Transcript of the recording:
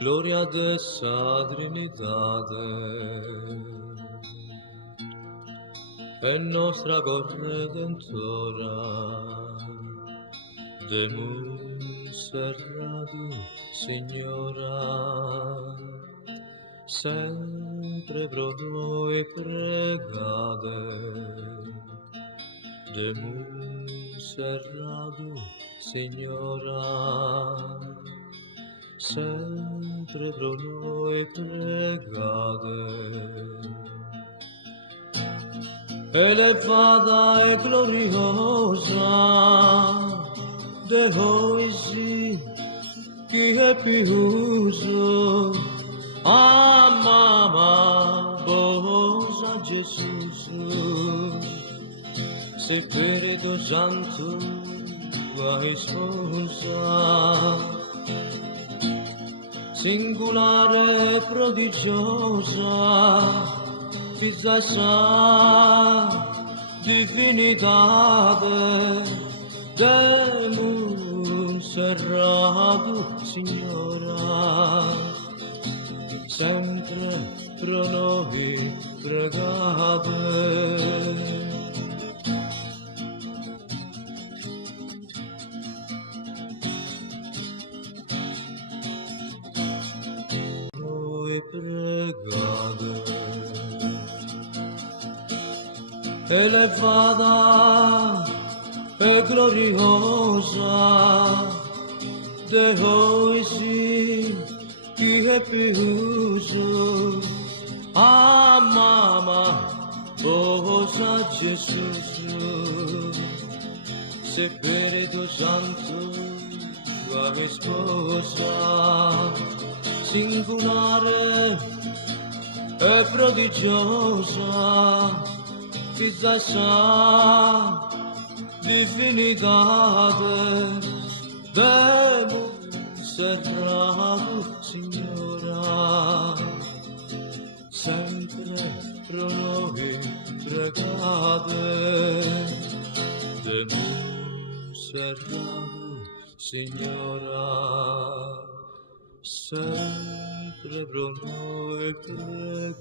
Gloria de esa Trinidade, en nostra corredentora, de Monserratu, Signora, sempre pro noi pregate, de Monserratu, Signora, sempre pro noi pregate. Elevada e gloriosa, de hoje que é piuso, amava bosa Jesus, Spirito Santo, tua esposa, singolare e prodigiosa, fissa sa divinidade, de Monserratu, Signora, sempre pro noi pregate. Pregate, elevada e gloriosa, de hoje que é piuso, amama bosa Jesus, Spirito Santo, tua esposa, singolare e prodigiosa, fissa sa divinidade, de Monserratu, Signora, sempre pro noi pregate, de Monserratu, Signora, sempre pro noi pregate.